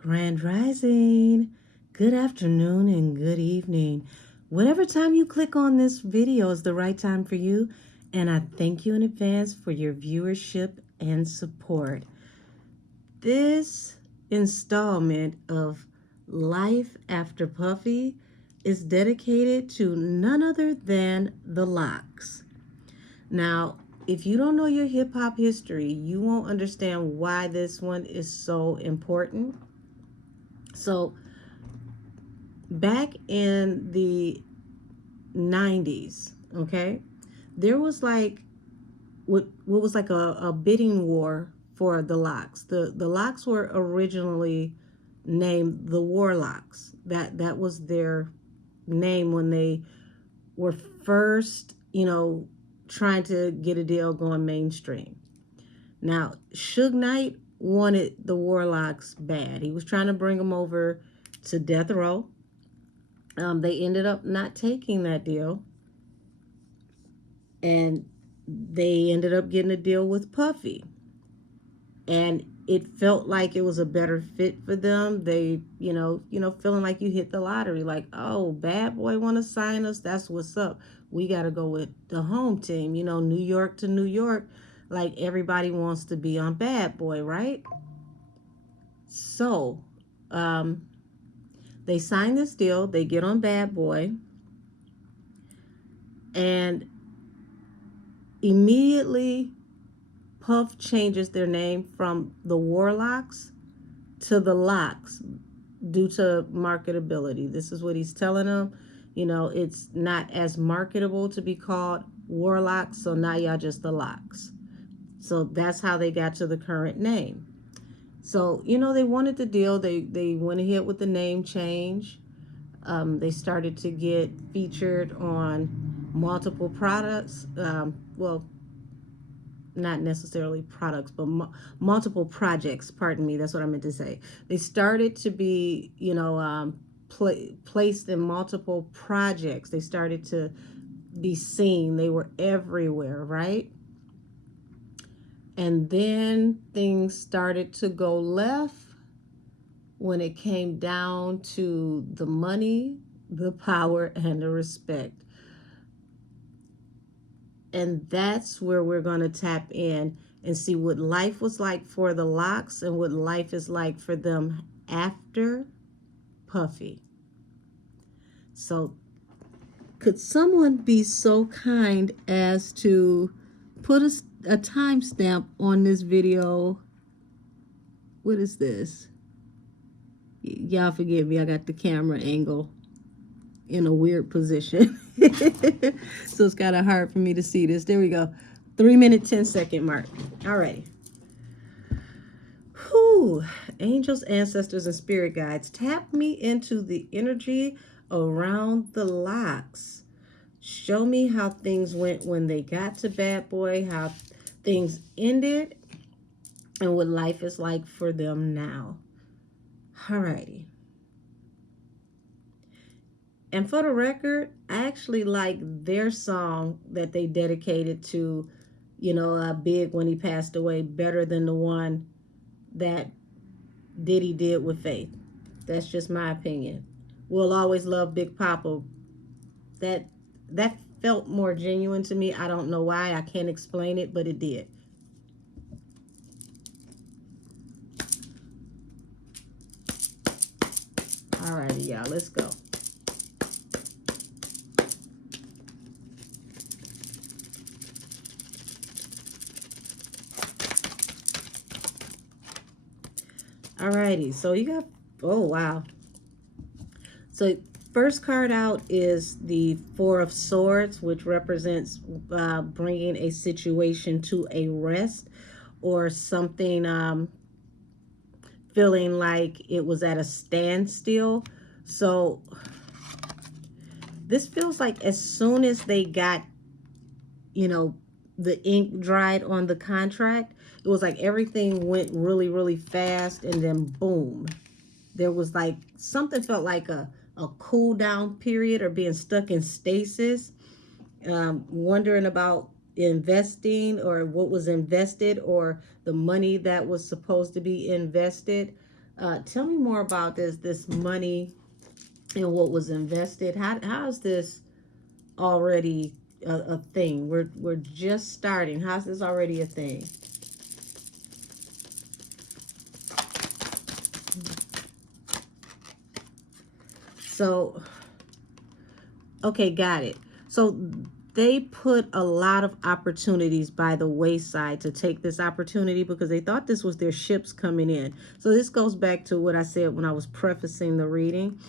Grand Rising, good afternoon and good evening. Whatever time you click on this video is the right time for you, and I thank you in advance for your viewership and support. This installment of Life After Puffy is dedicated to none other than the LOX. Now, if you don't know your hip hop history, you won't understand why this one is so important. So, back in the 90s, okay, there was like what was like a bidding war for the LOX. The LOX were originally named the Warlocks. That was their name when they were first, trying to get a deal going mainstream. Now, Suge Knight wanted the Warlocks bad. He was trying to bring them over to death row. They ended up not taking that deal, and they ended up getting a deal with Puffy. And it felt like it was a better fit for them. They, feeling like you hit the lottery. Like, oh, Bad Boy want to sign us. That's what's up. We got to go with the home team. New York to New York. Like everybody wants to be on Bad Boy, right? So, they sign this deal. They get on Bad Boy. And immediately, Puff changes their name from the Warlocks to the LOX due to marketability. This is what he's telling them. It's not as marketable to be called Warlocks, so now y'all just the LOX. So that's how they got to the current name. So, they wanted the deal. They went ahead with the name change. They started to get featured on multiple products. Well, not necessarily products, but multiple projects. Pardon me, that's what I meant to say. They started to be, placed in multiple projects. They started to be seen. They were everywhere, right? And then things started to go left when it came down to the money, the power, and the respect. And that's where we're going to tap in and see what life was like for the LOX and what life is like for them after Puffy. So, could someone be so kind as to put a timestamp on this video? What is this? Y'all forgive me, I got the camera angle in a weird position. So it's kind of hard for me to see this. There we go. 3-minute, 10-second mark. All right. Whew. Angels, ancestors, and spirit guides, tap me into the energy around the LOX. Show me how things went when they got to Bad Boy, how things ended, and what life is like for them now. Alrighty. And for the record, I actually like their song that they dedicated to, Big when he passed away better than the one that Diddy did with Faith. That's just my opinion. We'll always love Big Papa. That felt more genuine to me. I don't know why. I can't explain it, but it did. Alrighty, y'all. Let's go. Alrighty, so you got, oh wow. So first card out is the Four of Swords, which represents bringing a situation to a rest or something feeling like it was at a standstill. So this feels like as soon as they got, the ink dried on the contract, it was like everything went really, really fast, and then boom. There was like, something felt like a cool down period or being stuck in stasis, wondering about investing or what was invested or the money that was supposed to be invested. Tell me more about this money and what was invested. How is this already a thing? We're just starting. How's this already a thing? So, okay, got it. So they put a lot of opportunities by the wayside to take this opportunity because they thought this was their ships coming in. So this goes back to what I said when I was prefacing the reading.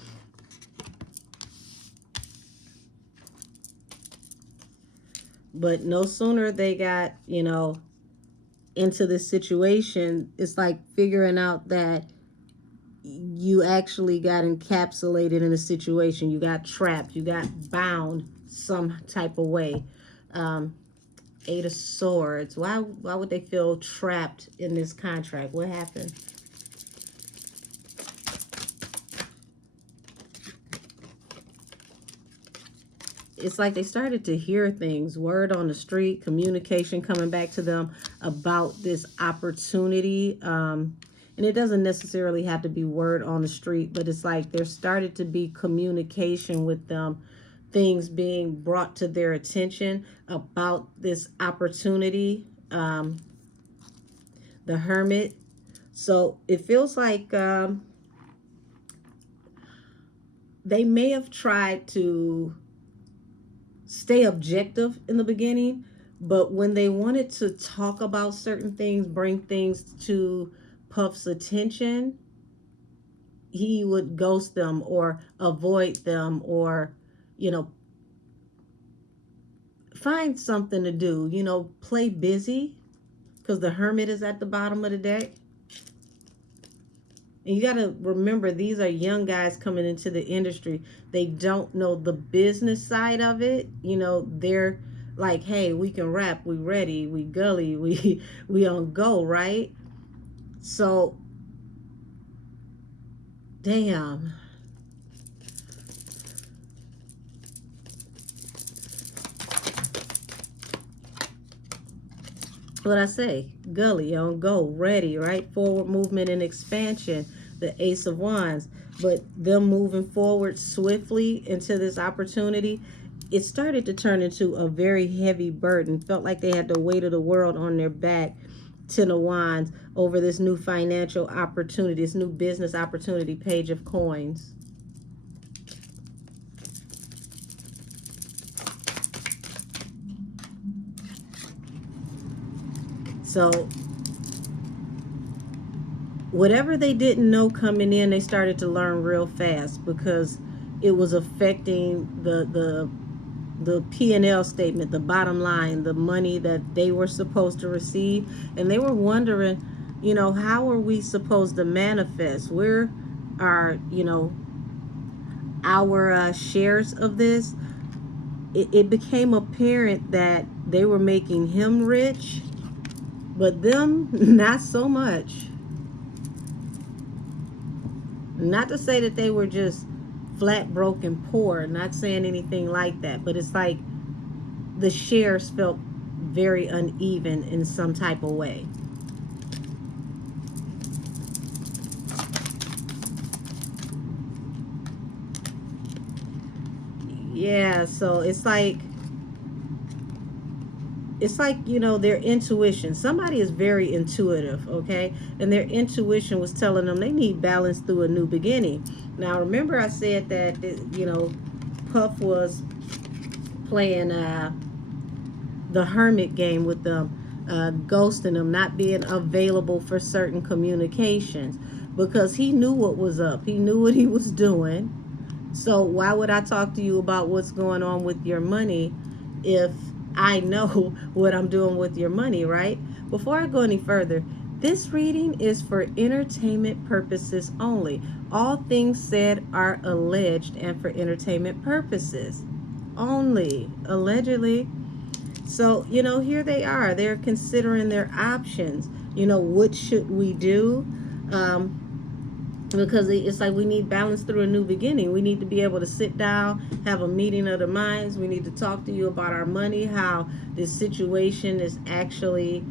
But no sooner they got, into this situation, it's like figuring out that you actually got encapsulated in a situation. You got trapped. You got bound some type of way. Um, Eight of Swords. Why would they feel trapped in this contract? What happened? It's like they started to hear things, word on the street, communication coming back to them about this opportunity. And it doesn't necessarily have to be word on the street, but it's like there started to be communication with them, things being brought to their attention about this opportunity. The Hermit. So it feels like they may have tried to stay objective in the beginning, but when they wanted to talk about certain things, bring things to Puff's attention, he would ghost them or avoid them or, you know, find something to do, play busy because the Hermit is at the bottom of the deck. And you got to remember, these are young guys coming into the industry. They don't know the business side of it. They're like, hey, we can rap, we ready, we gully, we on go, right? So, damn. What I say, gully, on go, ready, right? Forward movement and expansion, the Ace of Wands. But them moving forward swiftly into this opportunity, it started to turn into a very heavy burden. Felt like they had the weight of the world on their back. Ten of Wands over this new financial opportunity, this new business opportunity, Page of Coins. So whatever they didn't know coming in, they started to learn real fast because it was affecting the P&L statement, the bottom line, the money that they were supposed to receive. And they were wondering, how are we supposed to manifest? Where are, our shares of this? It became apparent that they were making him rich, but them, not so much. Not to say that they were just flat broke and poor, not saying anything like that, but it's like the shares felt very uneven in some type of way. Yeah, so it's like their intuition. Somebody is very intuitive, okay, and their intuition was telling them they need balance through a new beginning. Now remember I said that Puff was playing the hermit game with them, ghosting them, not being available for certain communications because he knew what was up, he knew what he was doing. So why would I talk to you about what's going on with your money if I know what I'm doing with your money, right? Before I go any further, this reading is for entertainment purposes only. All things said are alleged and for entertainment purposes only, allegedly. So, here they are. They're considering their options. What should we do? Because it's like we need balance through a new beginning. We need to be able to sit down, have a meeting of the minds. We need to talk to you about our money, how this situation is actually,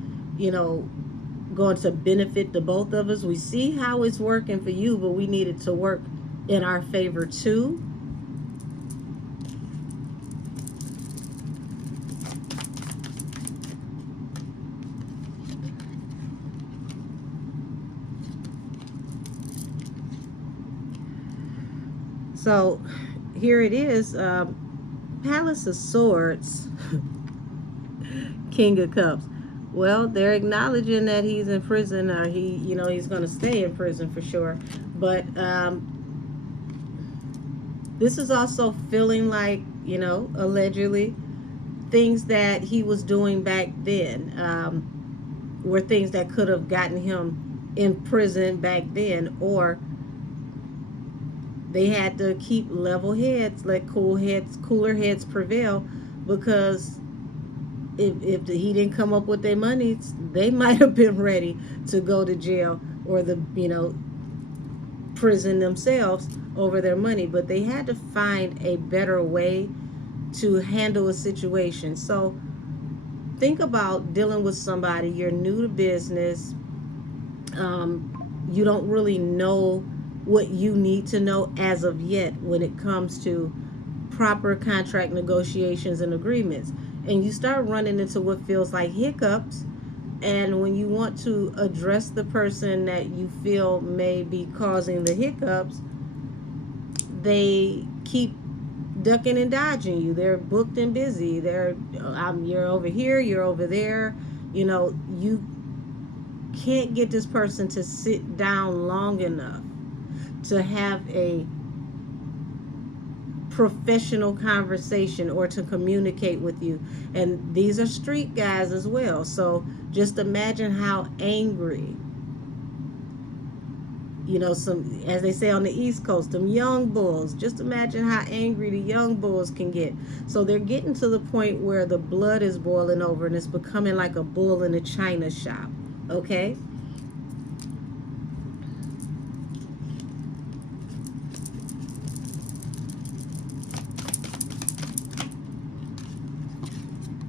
going to benefit the both of us. We see how it's working for you, but we need it to work in our favor too. So here it is, Palace of Swords, King of Cups. Well, they're acknowledging that he's in prison, or he's going to stay in prison for sure. But this is also feeling like, allegedly, things that he was doing back then were things that could have gotten him in prison back then, or they had to keep level heads, let cooler heads prevail, because if he didn't come up with their money, they might have been ready to go to jail or the prison themselves over their money. But they had to find a better way to handle a situation. So think about dealing with somebody, you're new to business, you don't really know what you need to know as of yet when it comes to proper contract negotiations and agreements, and you start running into what feels like hiccups. And when you want to address the person that you feel may be causing the hiccups, they keep ducking and dodging you. They're booked and busy. You're over here, you're over there. You can't get this person to sit down long enough to have a professional conversation or to communicate with you. And these are street guys as well. So just imagine how angry, some, as they say on the East Coast, them young bulls. Just imagine how angry the young bulls can get. So they're getting to the point where the blood is boiling over and it's becoming like a bull in a china shop. Okay?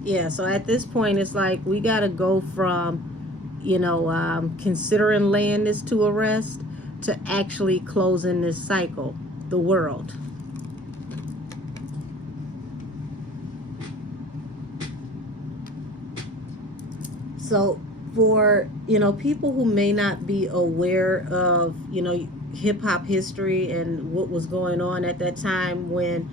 Yeah, so at this point, it's like we got to go from, considering laying this to a rest to actually closing this cycle, the world. So for, people who may not be aware of, hip hop history and what was going on at that time when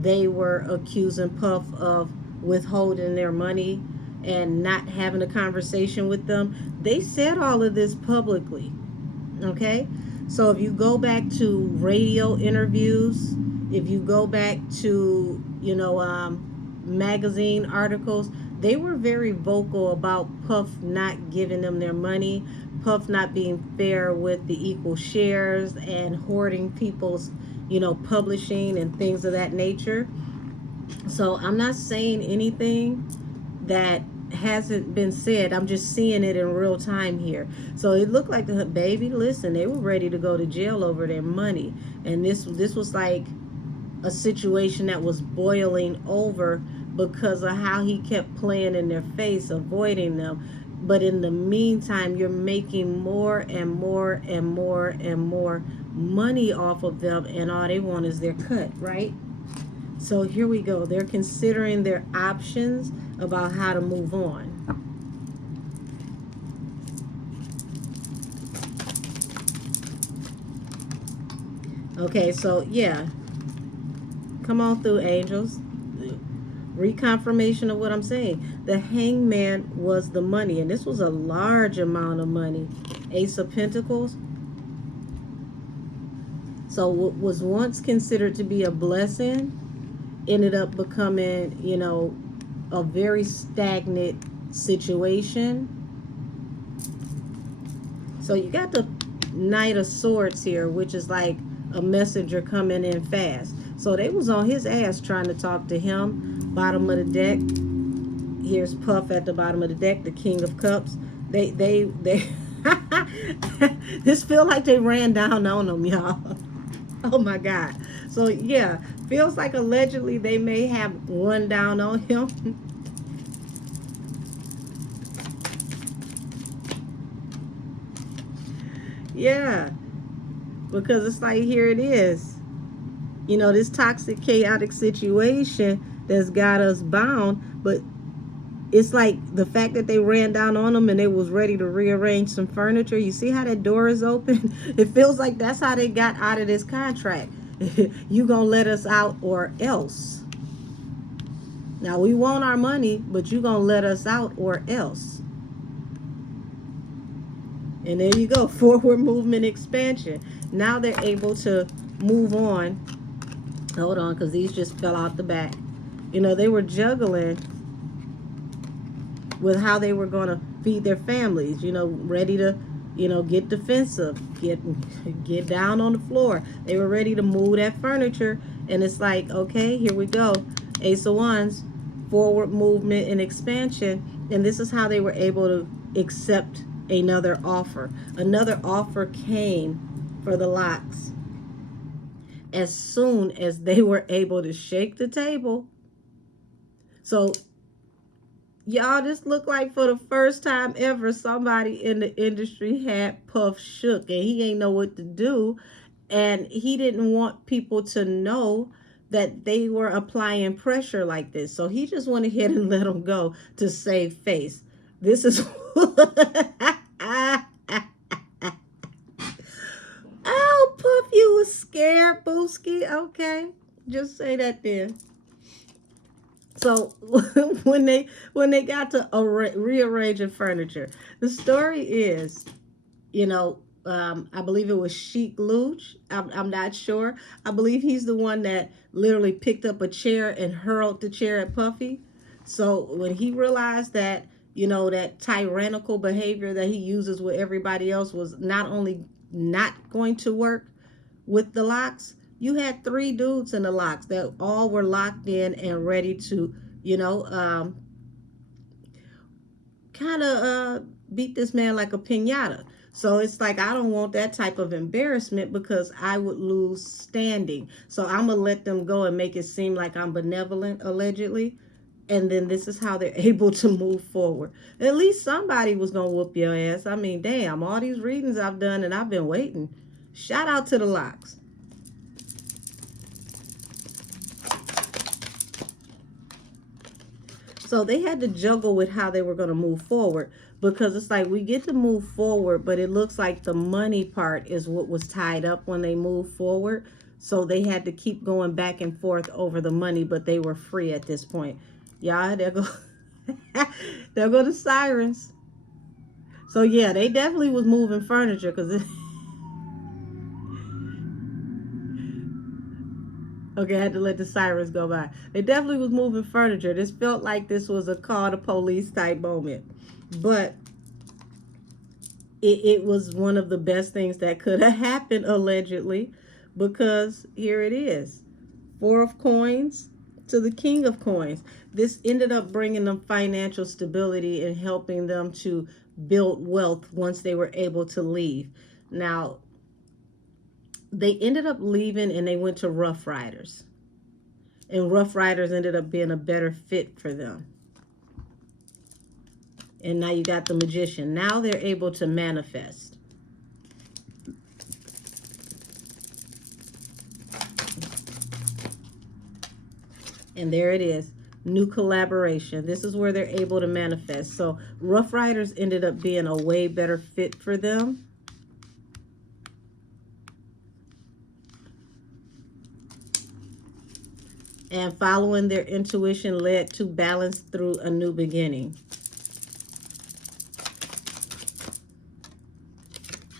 they were accusing Puff of withholding their money and not having a conversation with them, they said all of this publicly. Okay? So if you go back to radio interviews, if you go back to, magazine articles, they were very vocal about Puff not giving them their money, Puff not being fair with the equal shares and hoarding people's, publishing and things of that nature. So I'm not saying anything that hasn't been said. I'm just seeing it in real time here. So it looked like the baby, listen, they were ready to go to jail over their money. And this was like a situation that was boiling over because of how he kept playing in their face, avoiding them. But in the meantime, you're making more and more and more and more money off of them, and all they want is their cut, right? So here we go. They're considering their options about how to move on. Okay, so yeah. Come on through, angels. Reconfirmation of what I'm saying. The hangman was the money, and this was a large amount of money. Ace of Pentacles. So what was once considered to be a blessing ended up becoming, a very stagnant situation. So you got the Knight of Swords here, which is like a messenger coming in fast. So they was on his ass trying to talk to him. Bottom of the deck. Here's Puff at the bottom of the deck, the King of Cups. They this feel like they ran down on them, y'all. Oh my God. So yeah, feels like allegedly they may have run down on him. Yeah, because it's like, here it is. This toxic, chaotic situation that's got us bound, but it's like the fact that they ran down on them and they was ready to rearrange some furniture. You see how that door is open? It feels like that's how they got out of this contract. You gonna let us out or else. Now we want our money, but you gonna let us out or else. And there you go, forward movement expansion. Now they're able to move on. Hold on, because these just fell out the back. They were juggling with how they were going to feed their families, ready to, get defensive, get down on the floor. They were ready to move that furniture. And it's like, okay, here we go. Ace of Wands, forward movement and expansion. And this is how they were able to accept another offer. Another offer came for the LOX as soon as they were able to shake the table. So y'all, this looked like for the first time ever somebody in the industry had Puff shook and he ain't know what to do. And he didn't want people to know that they were applying pressure like this. So he just went ahead and let them go to save face. This is oh, Puff, you was scared, Booski. Okay, just say that then. So when they got to rearranging furniture, the story is, I believe it was Sheik Luch. I'm not sure. I believe he's the one that literally picked up a chair and hurled the chair at Puffy. So when he realized that, that tyrannical behavior that he uses with everybody else was not only not going to work with the LOX, you had 3 dudes in the LOX that all were locked in and ready to, kind of beat this man like a piñata. So it's like, I don't want that type of embarrassment because I would lose standing. So I'm going to let them go and make it seem like I'm benevolent, allegedly. And then this is how they're able to move forward. At least somebody was going to whoop your ass. I mean, damn, all these readings I've done and I've been waiting. Shout out to the LOX. So they had to juggle with how they were going to move forward, because it's like we get to move forward, but it looks like the money part is what was tied up when they moved forward. So they had to keep going back and forth over the money, but they were free at this point. Yeah, there go, there go the sirens. So yeah, they definitely was moving furniture because okay, I had to let the sirens go by. They definitely was moving furniture. This felt like this was a call to police type moment. But it was one of the best things that could have happened, allegedly, because here it is. 4 of coins to the King of coins. This ended up bringing them financial stability and helping them to build wealth once they were able to leave. Now, they ended up leaving and they went to Rough Riders. And Rough Riders ended up being a better fit for them. And now you got the Magician. Now they're able to manifest. And there it is. New collaboration. This is where they're able to manifest. So Rough Riders ended up being a way better fit for them. And following their intuition led to balance through a new beginning.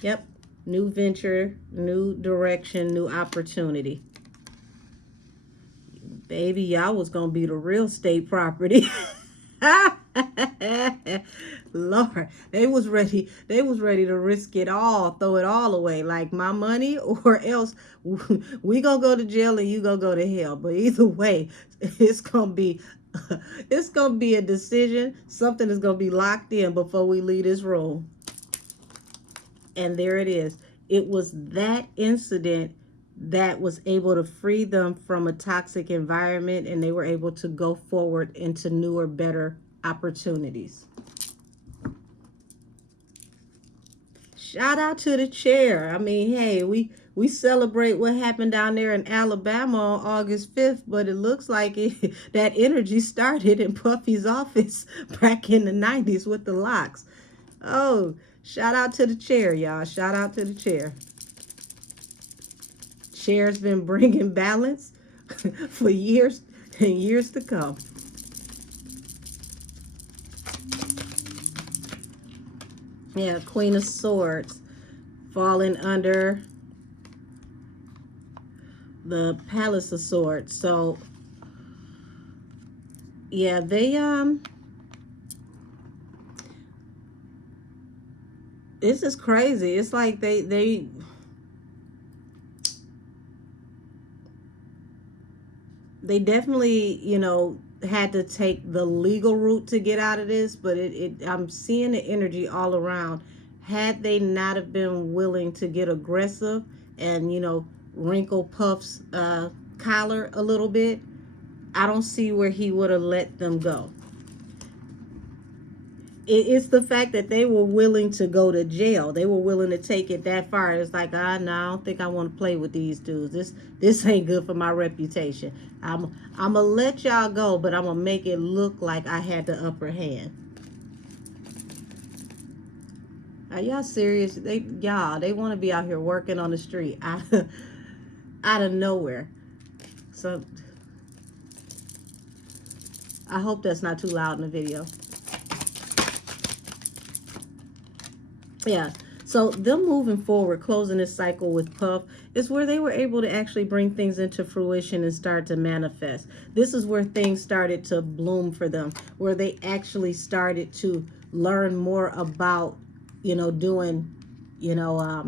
Yep. New venture, new direction, new opportunity. Baby, y'all was going to be the real estate property. Lord, they was ready to risk it all, throw it all away, like my money, or else we gonna go to jail and you gonna go to hell. But either way, it's gonna be a decision. Something is gonna be locked in before we leave this room. And there it is. It was that incident that was able to free them from a toxic environment, and they were able to go forward into newer, better opportunities. Shout out to the chair. I mean, hey, we celebrate what happened down there in Alabama on August 5th, but it looks like that energy started in Puffy's office back in the 90s with the LOX. Oh, shout out to the chair, y'all. Shout out to the chair. Chair's been bringing balance for years and years to come. Yeah, Queen of Swords falling under the Palace of Swords. So yeah, this is crazy. It's like they definitely, you know, had to take the legal route to get out of this, but I'm seeing the energy all around. Had they not have been willing to get aggressive and, you know, wrinkle Puff's collar a little bit, I don't see where he would have let them go. It's the fact that they were willing to go to jail. They were willing to take it that far. It's like, no, I don't think I want to play with these dudes. This ain't good for my reputation. I'm gonna let y'all go, but I'm gonna make it look like I had the upper hand. Are y'all serious? They want to be out here working on the street out of nowhere. So I hope that's not too loud in the video. Yeah, so them moving forward, closing this cycle with Puff, is where they were able to actually bring things into fruition and start to manifest. This is where things started to bloom for them, where they actually started to learn more about, you know, doing, you know,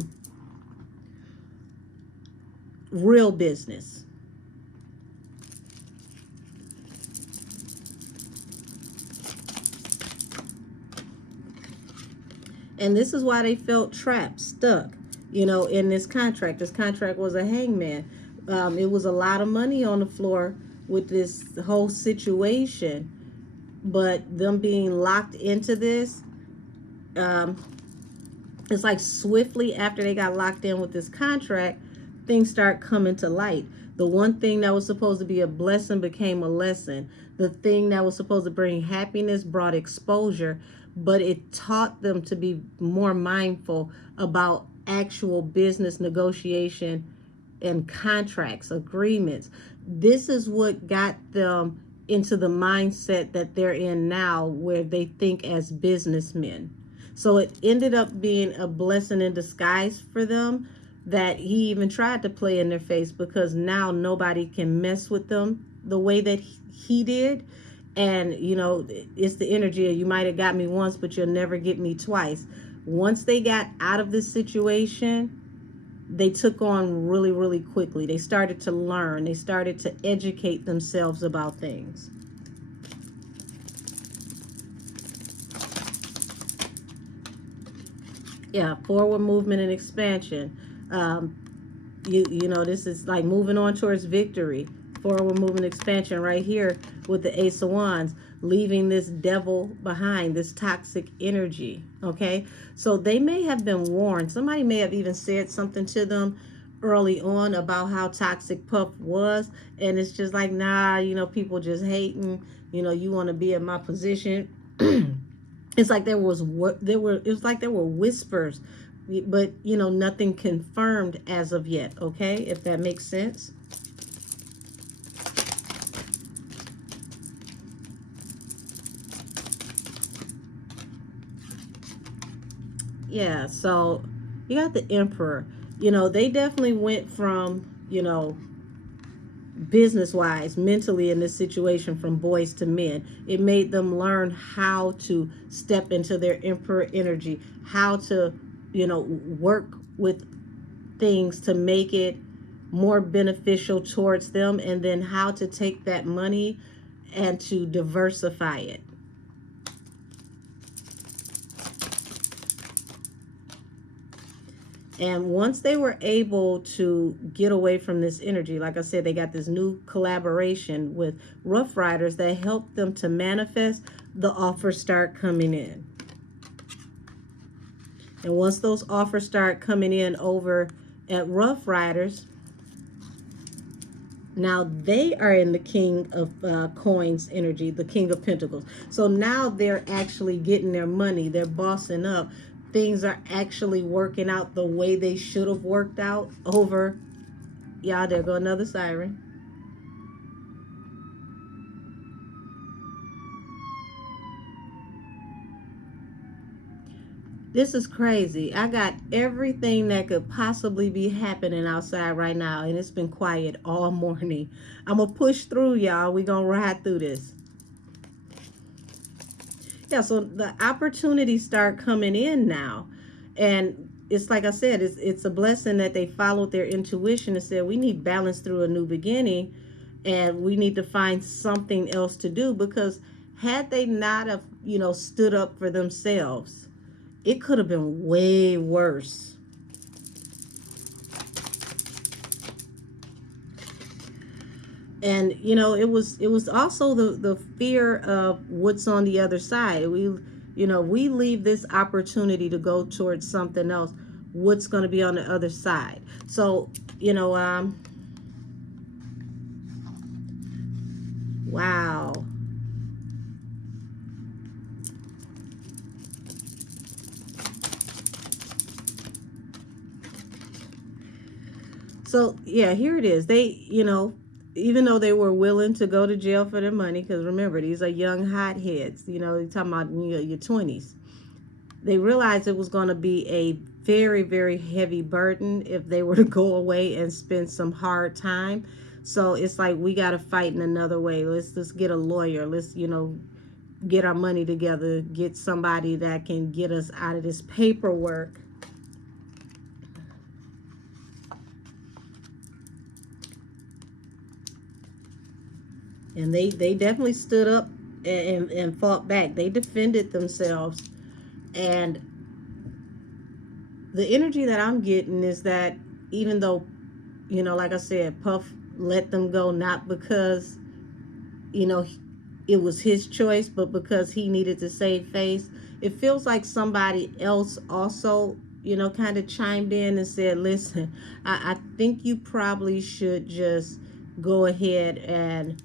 real business. And this is why they felt trapped, stuck, you know, in this contract. This contract was a hangman. It was a lot of money on the floor with this whole situation, but them being locked into this, it's like swiftly after they got locked in with this contract, things start coming to light. The one thing that was supposed to be a blessing became a lesson. The thing that was supposed to bring happiness brought exposure, but it taught them to be more mindful about actual business negotiation and contracts, agreements. This is what got them into the mindset that they're in now, where they think as businessmen. So it ended up being a blessing in disguise for them that he even tried to play in their face, because now nobody can mess with them the way that he did. And, you know, it's the energy of, you might have got me once, but you'll never get me twice. Once they got out of this situation, they took on really, really quickly. They started to learn. They started to educate themselves about things. Yeah, forward movement and expansion. You know, this is like moving on towards victory. Forward movement expansion right here with the Ace of Wands, leaving this devil behind, this toxic energy. Okay, so they may have been warned. Somebody may have even said something to them early on about how toxic Puff was, and it's just like, nah, you know, people just hating. You know, you want to be in my position. It's like it was like there were whispers, but, you know, nothing confirmed as of yet. Okay, if that makes sense. Yeah, so you got the Emperor. You know, they definitely went from, you know, business wise, mentally, in this situation, from boys to men. It made them learn how to step into their Emperor energy, how to, you know, work with things to make it more beneficial towards them, and then how to take that money and to diversify it. And once they were able to get away from this energy, like I said, they got this new collaboration with Rough Riders that helped them to manifest. The offers start coming in. And once those offers start coming in over at Rough Riders, now they are in the King of Coins energy, the King of Pentacles. So now they're actually getting their money. They're bossing up. Things are actually working out the way they should have worked out over. Yeah, there go another siren. This is crazy. I got everything that could possibly be happening outside right now, and it's been quiet all morning. I'm going to push through, y'all. We're going to ride through this. Yeah, so the opportunities start coming in now. And it's like I said, it's a blessing that they followed their intuition and said, we need balance through a new beginning, and we need to find something else to do, because had they not have, stood up for themselves, it could have been way worse. And it was also the fear of what's on the other side. We leave this opportunity to go towards something else. What's going to be on the other side? So wow. So yeah, here it is. They, even though they were willing to go to jail for their money, because remember, these are young hotheads. You're talking about your 20s. They realized it was going to be a very, very heavy burden if they were to go away and spend some hard time. So it's like, we got to fight in another way. Let's get a lawyer. Let's, get our money together, get somebody that can get us out of this paperwork. And they definitely stood up and fought back. They defended themselves. And the energy that I'm getting is that, even though, like I said, Puff let them go, not because, you know, it was his choice, but because he needed to save face. It feels like somebody else also, kind of chimed in and said, listen, I think you probably should just go ahead and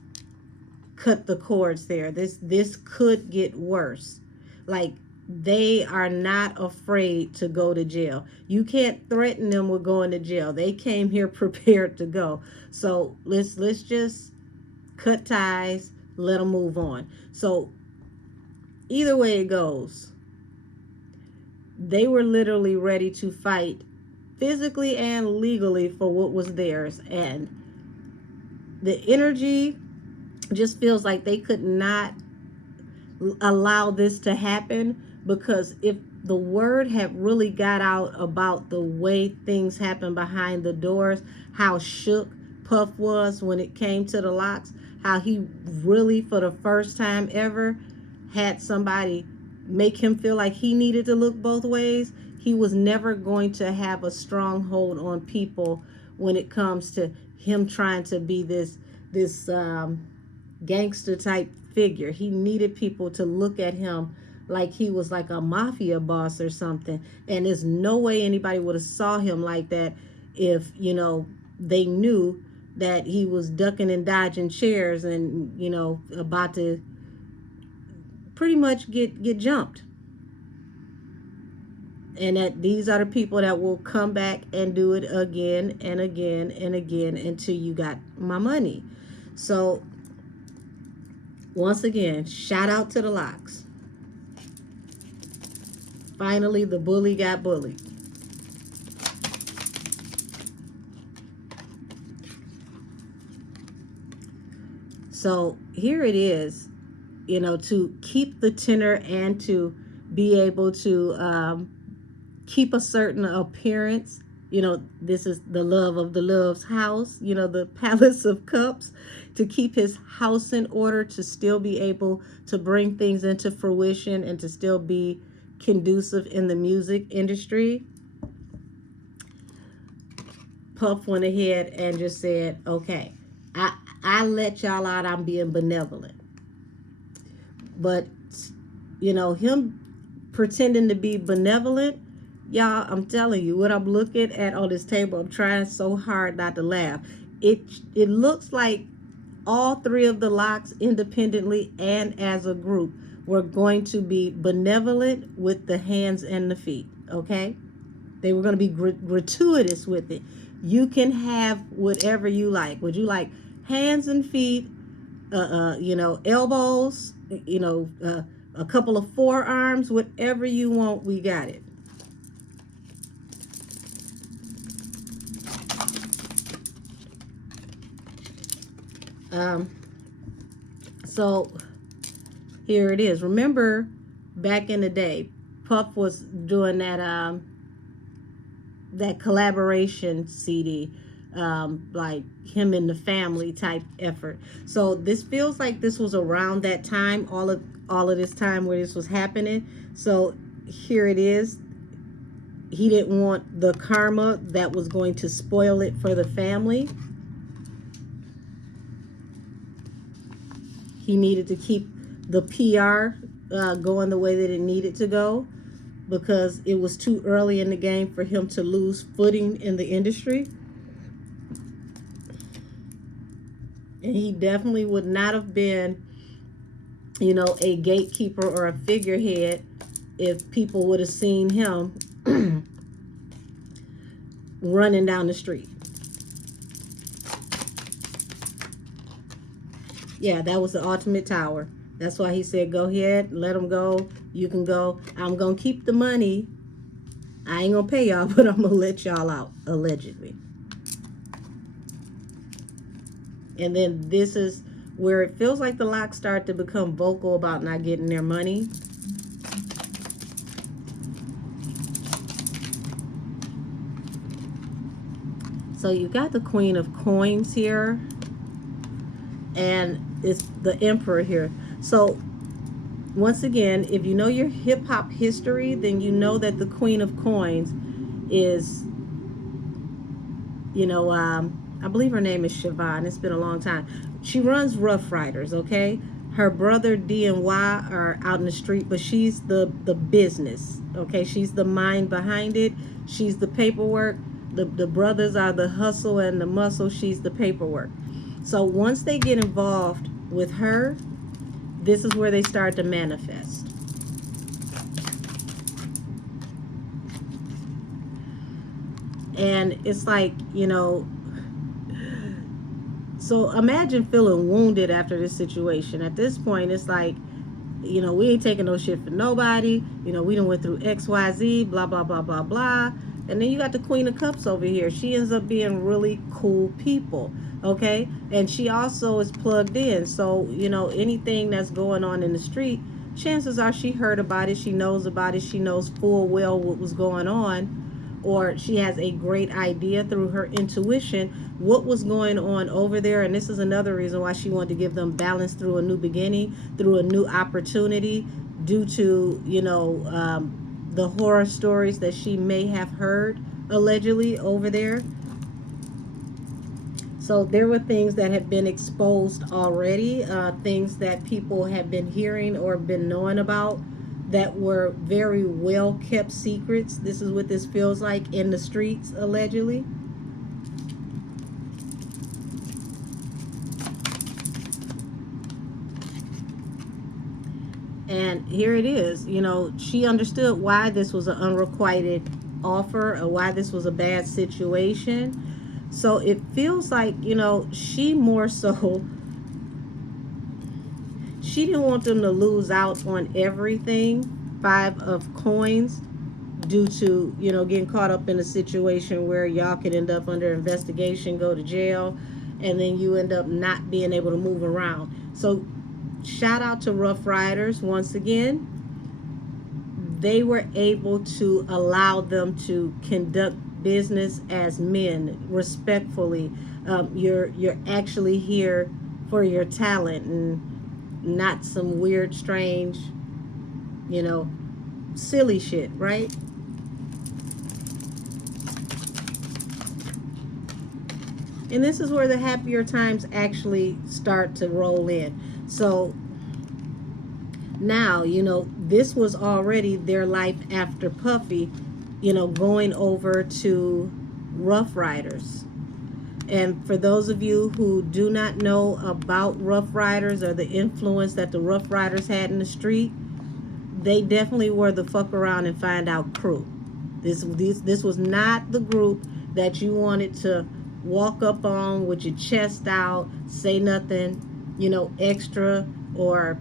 cut the cords there. This could get worse. Like, they are not afraid to go to jail. You can't threaten them with going to jail. They came here prepared to go. So let's just cut ties, let them move on. So either way it goes, they were literally ready to fight physically and legally for what was theirs. And the energy just feels like they could not allow this to happen, because if the word had really got out about the way things happen behind the doors, how shook Puff was when it came to the LOX, how he really, for the first time ever, had somebody make him feel like he needed to look both ways, he was never going to have a strong hold on people when it comes to him trying to be this gangster type figure. He needed people to look at him like he was like a mafia boss or something. And there's no way anybody would have saw him like that if, they knew that he was ducking and dodging chairs and, about to pretty much get jumped. And that these are the people that will come back and do it again and again and again until you got my money. So once again, shout out to the LOX. Finally, the bully got bullied. So here it is, to keep the tenor and to be able to keep a certain appearance. This is the love of the love's house, the palace of cups, to keep his house in order, to still be able to bring things into fruition and to still be conducive in the music industry. Puff went ahead and just said, okay, I let y'all out, I'm being benevolent. But, him pretending to be benevolent Y'all, I'm telling you, what I'm looking at on this table, I'm trying so hard not to laugh. It looks like all three of the LOX, independently and as a group, were going to be benevolent with the hands and the feet. Okay, they were going to be gratuitous with it. You can have whatever you like. Would you like hands and feet, elbows, a couple of forearms, whatever you want, we got it. So here it is. Remember back in the day, Puff was doing that collaboration CD, like him and the family type effort. So this feels like this was around that time, all of this time where this was happening. So here it is. He didn't want the karma that was going to spoil it for the family. He needed to keep the PR going the way that it needed to go, because it was too early in the game for him to lose footing in the industry. And he definitely would not have been, a gatekeeper or a figurehead if people would have seen him running down the street. Yeah, that was the ultimate tower. That's why he said, go ahead, let him go. You can go. I'm going to keep the money. I ain't going to pay y'all, but I'm going to let y'all out, allegedly. And then this is where it feels like the LOX start to become vocal about not getting their money. So you got the Queen of Coins here, and it's the Emperor here. So once again, if you know your hip-hop history, then you know that the Queen of Coins is, I believe her name is Siobhan. It's been a long time. She runs Rough Riders, okay? Her brother D and Y are out in the street, but she's the business, okay? She's the mind behind it. She's the paperwork. The brothers are the hustle and the muscle. She's the paperwork. So once they get involved with her, this is where they start to manifest. And it's like, so imagine feeling wounded after this situation. At this point, it's like, we ain't taking no shit for nobody. We done went through X, Y, Z, blah, blah, blah, blah, blah. And then you got the Queen of Cups over here. She ends up being really cool people, okay? And she also is plugged in. So, anything that's going on in the street, chances are she heard about it. She knows about it. She knows full well what was going on. Or she has a great idea through her intuition what was going on over there. And this is another reason why she wanted to give them balance through a new beginning, through a new opportunity, due to, the horror stories that she may have heard allegedly over there. So there were things that had been exposed already, things that people have been hearing or been knowing about that were very well kept secrets. This is what this feels like in the streets, allegedly. And here it is. She understood why this was an unrequited offer, or why this was a bad situation. So it feels like, she more so, she didn't want them to lose out on everything. 5 of Coins, due to, getting caught up in a situation where y'all could end up under investigation, go to jail, and then you end up not being able to move around. So shout out to Rough Riders once again. They were able to allow them to conduct business as men respectfully. You're actually here for your talent and not some weird, strange, silly shit, right? And this is where the happier times actually start to roll in. So now, this was already their life after Puffy, going over to Rough Riders. And for those of you who do not know about Rough Riders or the influence that the Rough Riders had in the street, they definitely were the fuck around and find out crew. This was not the group that you wanted to walk up on with your chest out, say nothing, extra, or,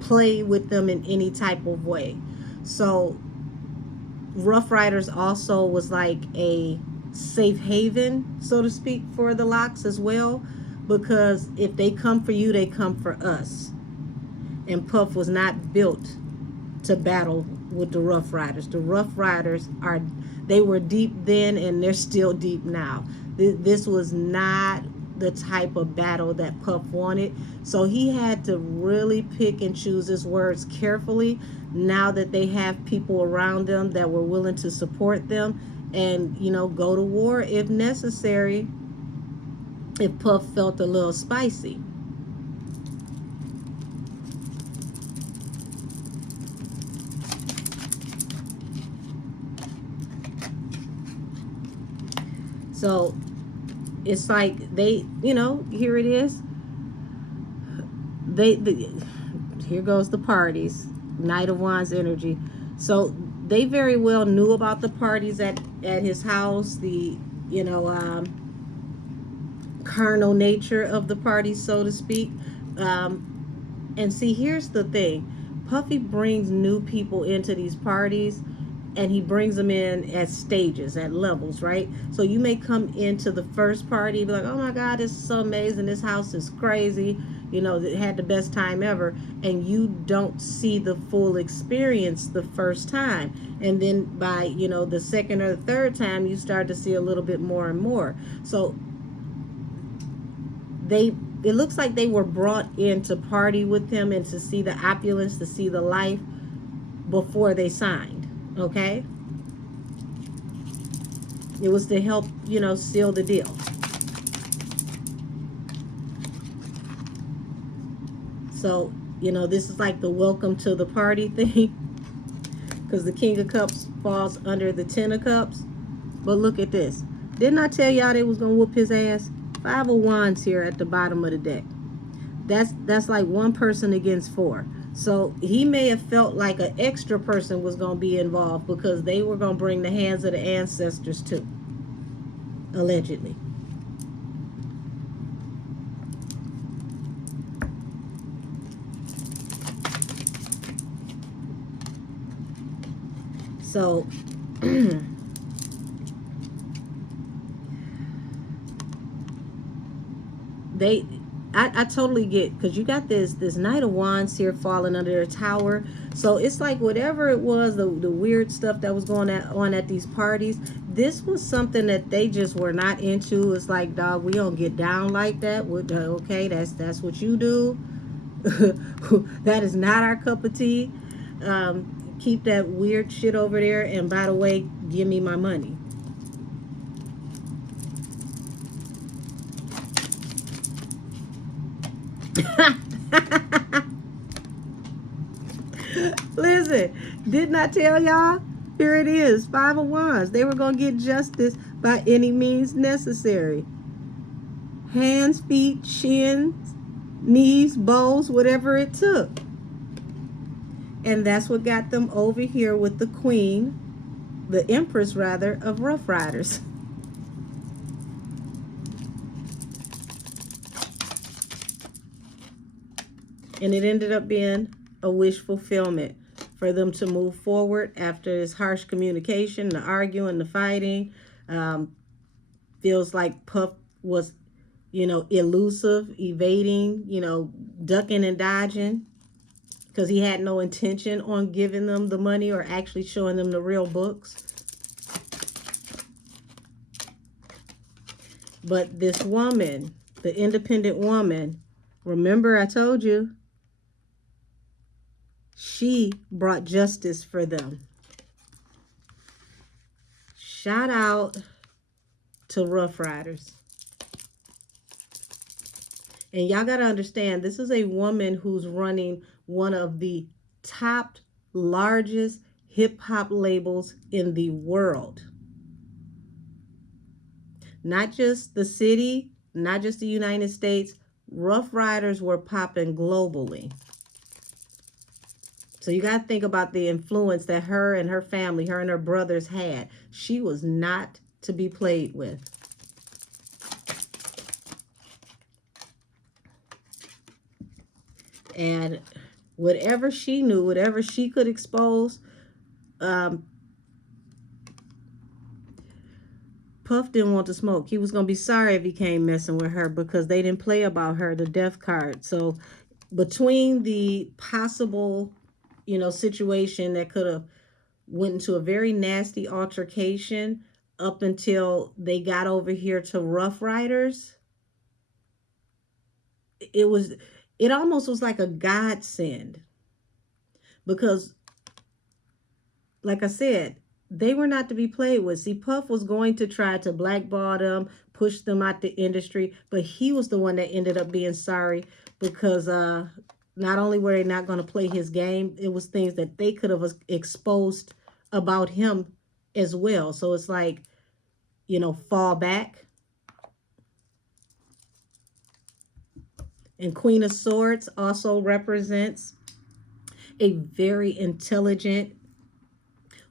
play with them in any type of way. So Rough Riders also was like a safe haven, so to speak, for the LOX as well, because if they come for you, they come for us. And Puff was not built to battle with the Rough Riders. The Rough Riders they were deep then and they're still deep now. This was not the type of battle that Puff wanted. So he had to really pick and choose his words carefully now that they have people around them that were willing to support them and, go to war if necessary, if Puff felt a little spicy. So it's like they, here it is. Here goes the parties, Knight of Wands energy. So they very well knew about the parties at his house, the carnal nature of the parties, so to speak. And see, here's the thing. Puffy brings new people into these parties, and he brings them in at stages, at levels, right? So you may come into the first party, be like, oh my God, this is so amazing. This house is crazy. It had the best time ever. And you don't see the full experience the first time. And then by, the second or the third time, you start to see a little bit more and more. So it looks like they were brought in to party with him and to see the opulence, to see the life before they signed. Okay? It was to help, seal the deal. So, this is like the welcome to the party thing. Because the King of Cups falls under the Ten of Cups. But look at this. Didn't I tell y'all they was going to whoop his ass? 5 of Wands here at the bottom of the deck. That's like one person against 4. So he may have felt like an extra person was going to be involved because they were going to bring the hands of the ancestors too. Allegedly. So I totally get, because you got this Knight of Wands here falling under their tower. So it's like whatever it was, the weird stuff that was going on at these parties, this was something that they just were not into. It's like, dog, we don't get down like that. Okay, that's what you do. That is not our cup of tea. Keep that weird shit over there, and by the way, give me my money. Listen, didn't I tell y'all? Here it is, 5 of Wands. They were going to get justice by any means necessary. Hands, feet, shins, knees, bows, whatever it took. And that's what got them over here with the Queen, the Empress rather, of Rough Riders. And it ended up being a wish fulfillment for them to move forward after this harsh communication, the arguing, the fighting. Feels like Puff was, elusive, evading, ducking and dodging, because he had no intention on giving them the money or actually showing them the real books. But this woman, the independent woman, remember I told you, she brought justice for them. Shout out to Rough Riders. And y'all got to understand, this is a woman who's running one of the top, largest hip-hop labels in the world. Not just the city, not just the United States. Rough Riders were popping globally. So you got to think about the influence that her and her family, her and her brothers had. She was not to be played with. And whatever she knew, whatever she could expose, Puff didn't want to smoke. He was going to be sorry if he came messing with her because they didn't play about her, the death card. So between the possible, situation that could have went into a very nasty altercation up until they got over here to Rough Riders, it almost was like a godsend because, like I said, they were not to be played with. See, Puff was going to try to blackball them, push them out the industry, but he was the one that ended up being sorry because not only were they not going to play his game, it was things that they could have exposed about him as well. So it's like, fall back. And Queen of Swords also represents a very intelligent,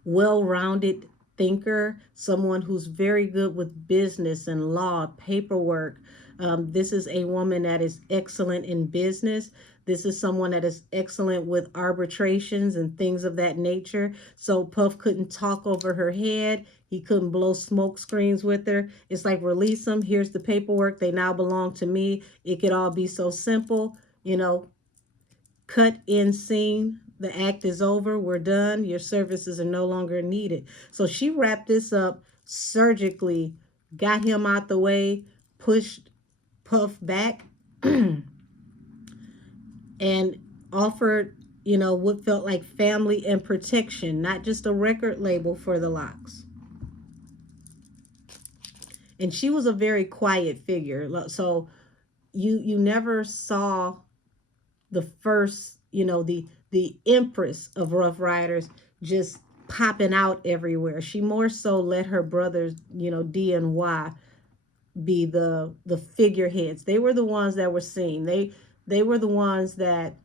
well-rounded thinker, someone who's very good with business and law, paperwork. This is a woman that is excellent in business. This is someone that is excellent with arbitrations and things of that nature. So Puff couldn't talk over her head. He couldn't blow smoke screens with her. It's like, release them. Here's the paperwork. They now belong to me. It could all be so simple, cut in scene. The act is over. We're done. Your services are no longer needed. So she wrapped this up surgically, got him out the way, pushed Puff back, and offered, what felt like family and protection, not just a record label for the LOX. And she was a very quiet figure. So you never saw the first, the empress of Rough Riders just popping out everywhere. She more so let her brothers, D and Y, be the figureheads. They were the ones that were seen. They were the ones that,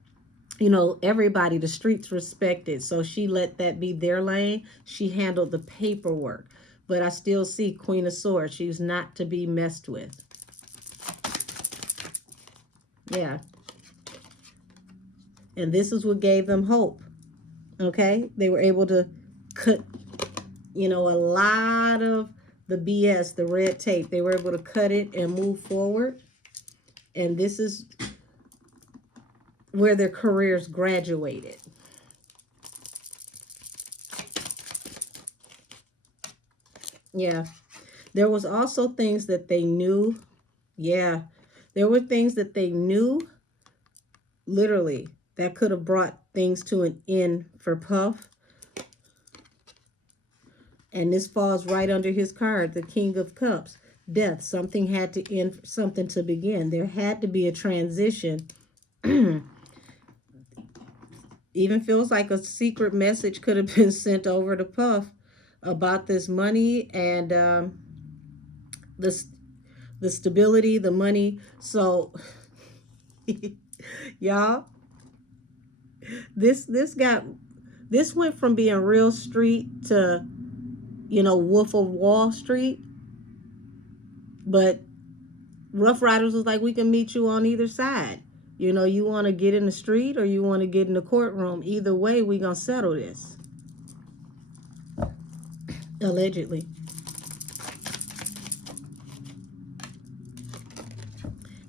everybody, the streets respected. So she let that be their lane. She handled the paperwork. But I still see Queen of Swords. She's not to be messed with. Yeah. And this is what gave them hope. Okay? They were able to cut, a lot of the BS, the red tape. They were able to cut it and move forward. And this is where their careers graduated. Yeah. There was also things that they knew. Yeah. There were things that they knew, literally, that could have brought things to an end for Puff. And this falls right under his card, the King of Cups. Death. Something had to end, something to begin. There had to be a transition. Even feels like a secret message could have been sent over to Puff about this money and the stability, the money. So, y'all, this went from being real street to, Wolf of Wall Street. But Rough Riders was like, we can meet you on either side. You want to get in the street or you want to get in the courtroom. Either way, we going to settle this. Allegedly.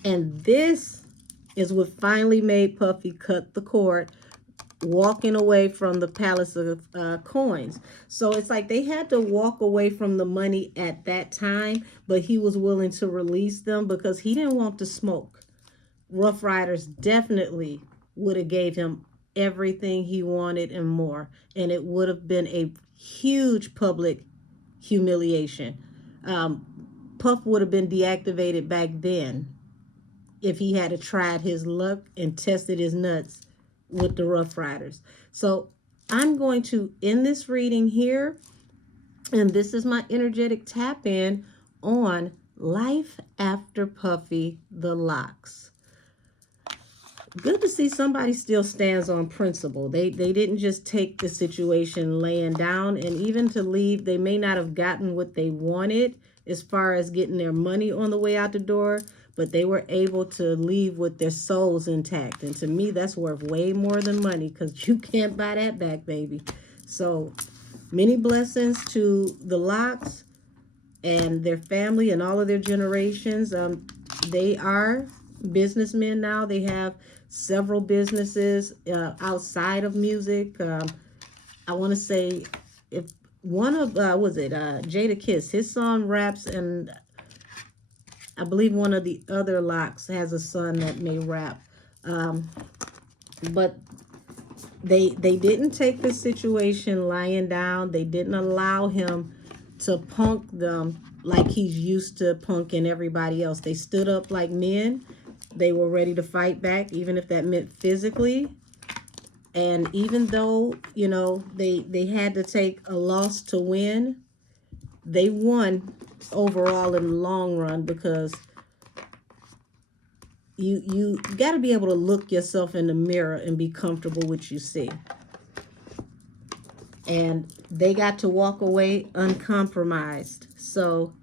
And this is what finally made Puffy cut the cord, walking away from the Palace of Coins. So it's like they had to walk away from the money at that time, but he was willing to release them because he didn't want to smoke. Rough Riders definitely would have gave him everything he wanted and more, and it would have been a huge public humiliation. Puff would have been deactivated back then if he had tried his luck and tested his nuts with the Rough Riders. So I'm going to end this reading here. And this is my energetic tap in on Life After Puffy, the LOX. Good to see somebody still stands on principle. They didn't just take the situation laying down, and even to leave, they may not have gotten what they wanted as far as getting their money on the way out the door, but they were able to leave with their souls intact. And to me, that's worth way more than money, because you can't buy that back, baby. So many blessings to the LOX and their family and all of their generations. They are businessmen now. They have several businesses outside of music. I want to say, if one of Jada Kiss, his son raps, and I believe one of the other LOX has a son that may rap. But they didn't take the situation lying down. They didn't allow him to punk them like he's used to punking everybody else. They stood up like men. They were ready to fight back, even if that meant physically. And even though, you know, they had to take a loss to win, they won overall in the long run, because you got to be able to look yourself in the mirror and be comfortable with what you see. And they got to walk away uncompromised. So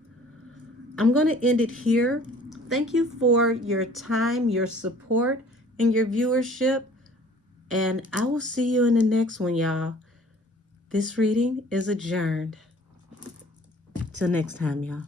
I'm going to end it here. Thank you for your time, your support, and your viewership. And I will see you in the next one, y'all. This reading is adjourned. Till next time, y'all.